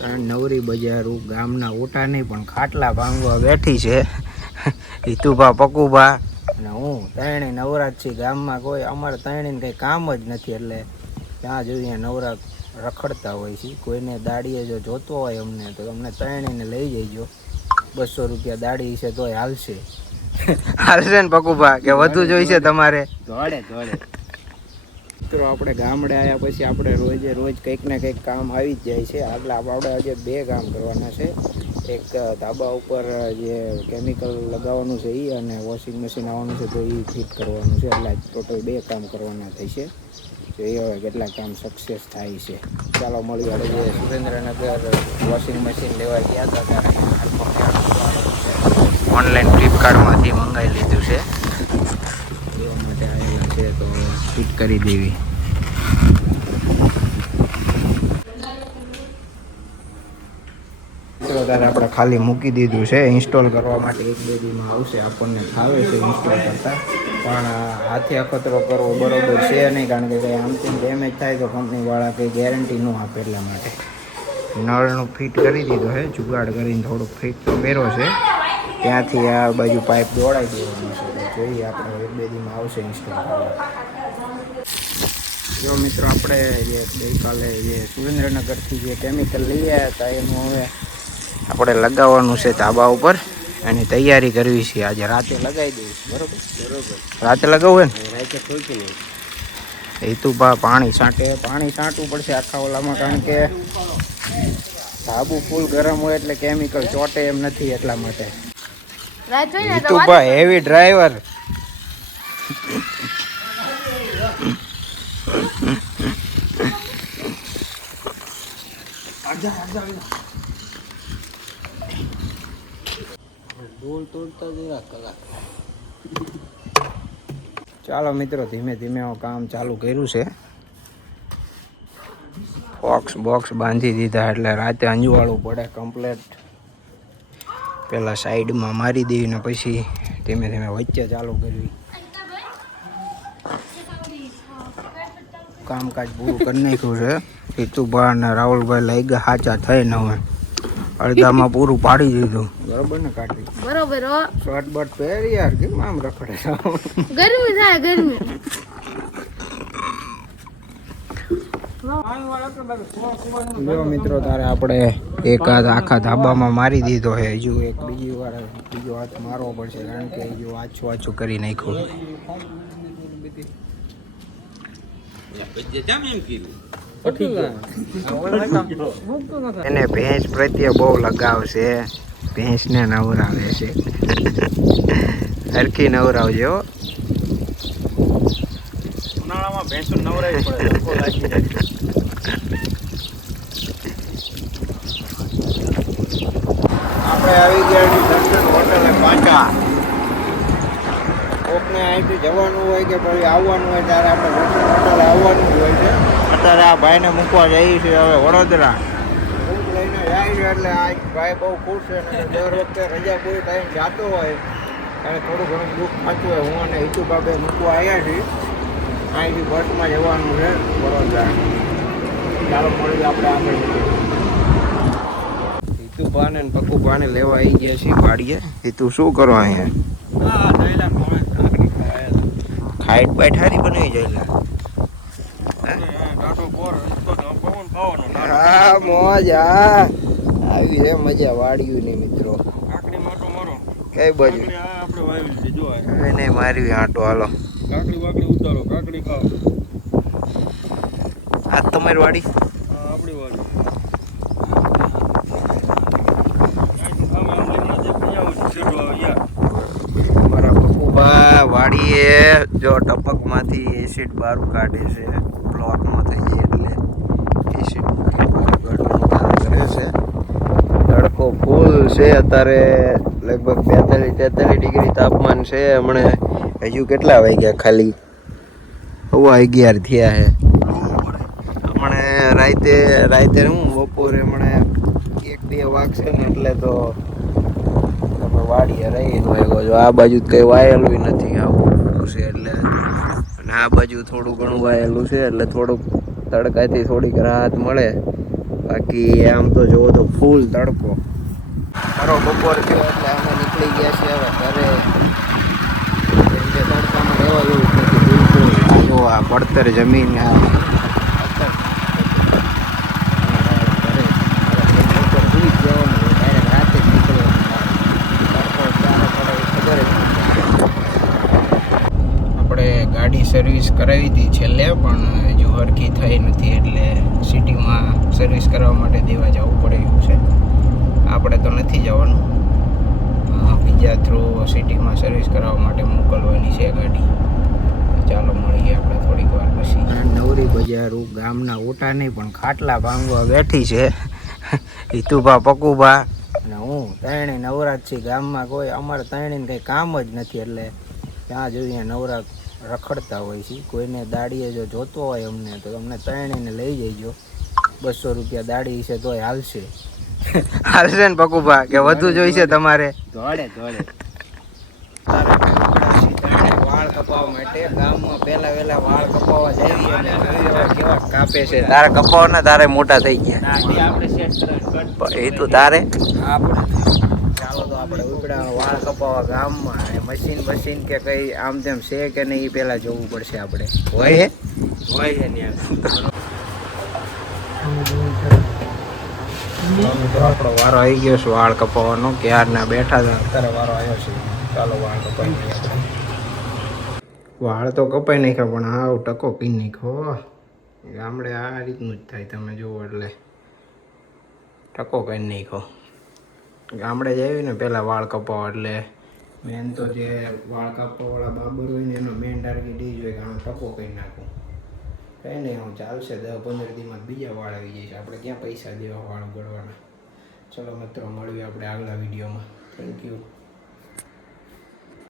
નવરી બજારું ગામના ઓટા નહીં પણ ખાટલા ભાંગવા બેઠી છે હિતુભા પકુભા અને હું ત્રણેય નવરાજ છીએ ગામમાં. કોઈ અમારે ત્રણેયને કંઈ કામ જ નથી એટલે ત્યાં જોઈએ નવરા રખડતા હોય છે. કોઈને દાડીએ જો જોતો હોય અમને તો અમને ત્રણેયને લઈ જજો. 200 રૂપિયા દાડી છે તોય હાલશે. હાલશે ને પકુભા કે વધુ જોઈશે તમારે? દોડે મિત્રો આપણે ગામડે આવ્યા પછી આપણે રોજ કંઈક ને કંઈક કામ આવી જ જાય છે. એટલે આપણે આજે 2 કામ કરવાના છે. એક ધાબા ઉપર જે કેમિકલ લગાવવાનું છે એ અને વોશિંગ મશીન આવવાનું છે તો એ ફિટ કરવાનું છે. એટલે ટોટલ 2 કામ કરવાના થશે. જોઈએ હવે કેટલા કામ સક્સેસ થાય છે. ચાલો મળીએ. આપણે જે સુરેન્દ્રનગર વોશિંગ મશીન લેવા ગયા હતા ત્યારે ઓનલાઈન ફ્લિપકાર્ટમાંથી મંગાવી લીધું છે. લેવા માટે આવેલા છે તો ફિટ કરી દેવી. મિત્રો ત્યારે આપણે ખાલી મૂકી દીધું છે. ઇન્સ્ટોલ કરવા માટે 1-2 દિવસમાં આવશે. આપણને ફાવે છે ઇન્સ્ટોલ કરતા પણ હાથે અખતરો કરવો બરોબર છે નહીં, કારણ કે કંઈ આમથી ડેમેજ થાય તો કંપનીવાળા કંઈ ગેરંટી ન આપે. એટલા માટે નળનું ફિટ કરી દીધો છે. જુગાડ કરીને થોડુંક ફિટ તો કર્યો છે. ત્યાંથી આ બાજુ પાઇપ દોડાવી દેવાનું છે. જોઈએ આપણે 1-2 દિવસમાં આવશે ઇન્સ્ટોલ કરવા. જો મિત્રો આપણે જે ગઈકાલે જે સુરેન્દ્રનગરથી જે કેમિકલ લઈ આવ્યા હતા એનું હવે આપણે લગાવવાનું છે ધાબા ઉપર. એની તૈયારી કરવી છે. આજે રાતે લગાવી દઈશું. બરોબર રાતે લગાવવું ને? રાતે ખોલતું નહીં. હિતુભા પાણી છાંટવું પડશે આખા ઓલામાં, કારણ કે ધાબુ ફૂલ ગરમ હોય એટલે કેમિકલ ચોટે એમ નથી. એટલા માટે હિતુભા હેવી ડ્રાઈવર. ચાલો મિત્રો ધીમે ધીમે કામ ચાલુ કર્યું છે. બોક્સ બાંધી દીધા એટલે રાતે અંજવાળું પડે કમ્પ્લેટ. પેલા સાઈડમાં મારી દેવી ને પછી ધીમે ધીમે વચ્ચે ચાલુ કરવી. કામકાજ પૂરું કરી નાખ્યું છે. હિતુભા અને રાહુલભાઈ લઈ ગયા સાચા થઈને હવે અડધામાં પૂરું પાડી દીધું. બરોબર ને કાઢી? બરોબર. શર્ટ બટ પહેરી યાર, કેમ આમ રખડે? ગરમી થાય ગરમી. જો મિત્રો તારે આપણે એક હાથ આખા ધાબામાં મારી દીધો છે. હજુ બીજો હાથ મારવો પડશે, કારણ કે હજુ આછું કરી નાખ્યું. એને ભેંસ પ્રત્યે બહુ લગાવ છે. ભેંસને નવરાવે છે. હરખી નવરાવજે હો. ઉનાળામાં ભેંસો નવરાવી પડે. આપણે આવી ગયા દર્શન હોટલે પાછા. કોકને અહીંથી જવાનું હોય કે પછી આવવાનું હોય ત્યારે આપણે દર્શન હોટલે આવવાનું હોય છે. અત્યારે આ ભાઈને મૂકવા જઈએ છીએ હવે વડોદરા. રૂમ લઈને જાય છે એટલે આ ભાઈ બહુ ખુશ છે. અને દર વખતે રજા કોઈ ટાઈમ જતો હોય ત્યારે થોડું ઘણું દુઃખ થતું હોય. હું અને હિતુભાઈ મૂકવા આવ્યા છીએ. અહીંથી બસમાં જવાનું છે વડોદરા. ચાલો મળીએ આપણે આગળ. હિતુભાને અને પકુભાને લેવા આવી ગયા છીએ વાડીએ. હિતુ શું કરો અહીંયા? ખાઈટ બાઈટ હારી બનાવી જાય. હા મોજ. હા આવી છે મજા વાડીઓની મિત્રો. કઈ બાજુ? નહીં મારી આંટો. હાલો કાકડી વાકડી ઉતારો, કાકડી ખાઓ. આ તમારી વાડી? આપણી વાડી. અમારા પપ્પા વાડીએ જો ટપકમાંથી એસિડ બહાર કાઢે છે. બ્લોકમાં થઈ જાય એટલે એસિડ કરે છે. તડકો ફૂલ છે અત્યારે. લગભગ 42-43 ડિગ્રી તાપમાન છે. હમણાં હજુ કેટલા વાગ્યા? ખાલી 11:15 થયા છે. હમણાં રાતે હું બપોરે હમણાં 1-2 વાગશે ને એટલે તો તમે વાડીએ રહી જો. આ બાજુ કંઈ વાયેલું નથી. આવું છે એટલે. અને આ બાજુ થોડું ઘણું વાયેલું છે એટલે થોડુંક તડકાથી થોડીક રાહત મળે. બાકી આમ તો જોવો તો ફૂલ તડકો. મારો બપોર થયો એટલે અમે નીકળી ગયા છીએ હવે ઘરે. તડકામાં રહેવા જેવું જ નથી બિલકુલ. જો આ પડતર જમીન ગાડી સર્વિસ કરાવી હતી છેલ્લે, પણ હજુ હરખી થઈ નથી એટલે સિટીમાં સર્વિસ કરવા માટે દેવા જવું પડે એવું છે. આપણે તો નથી જવાનું, બીજા થ્રુ સિટીમાં સર્વિસ કરાવવા માટે મોકલવાની છે ગાડી. ચાલો મળીએ આપણે થોડીક વાર પછી. નવરી બજાર ગામના ઓટા નહીં પણ ખાટલા ભાંગવા બેઠી છે હિતુભા, પકુભા અને હું. ત્રણેય નવરાજ છીએ ગામમાં. કોઈ અમારે ત્રણેયને કંઈ કામ જ નથી એટલે ત્યાં જોઈએ નવરા રખડતા હોય છે. કોઈને દાડીએ જો જોતો હોય અમને તો અમને ત્રણેયને લઈ જઈજો. 200 રૂપિયા દાડી છે તોય હાલશે. હાલશે ને પકુભા કે વધુ જોઈશે તમારે? ધોળે વાળ કપાવવા માટે ગામમાં પહેલા વહેલા વાળ કપાવવા જઈએ અને કેવા કાપે છે. તારે કપાવવાના, તારે મોટા થઈ ગયા. એ તો તારે આપણે ચાલો તો આપણે ઉપડા વાળ કપાવવા ગામમાં. મશીન કે કઈ આમ તેમ છે કે નહીં એ પહેલા જોવું પડશે આપણે. હોય આપણો વારો આવી ગયો છે વાળ કપાવવાનો. ક્યારના બેઠા હતા, અત્યારે વારો આવ્યો છે. ચાલો વાળ કપાઈ ગયા. વાળ તો કપાઈ નાખ્યા પણ આવ ટકો પી નાખ્યો. ગામડે આ રીતનું જ થાય, તમે જુઓ એટલે ટકો કરી નાખ્યો. ગામડે જ આવી ને પહેલાં વાળ કપાવો એટલે મેન તો જે વાળ કાપવાવાળા બાબર હોય ને એનો મેન ટાર્ગેટ એ જ હોય કે આનો ટકો કરી નાખું. કંઈ નહીં, હું ચાલશે 10-15 દીમાં બીજા વાળ આવી જાય છે. આપણે ક્યાં પૈસા દેવા વાળ ઉગાડવાના. ચલો મિત્રો, મળીએ આપણે આગલા વિડીયોમાં. Thank you.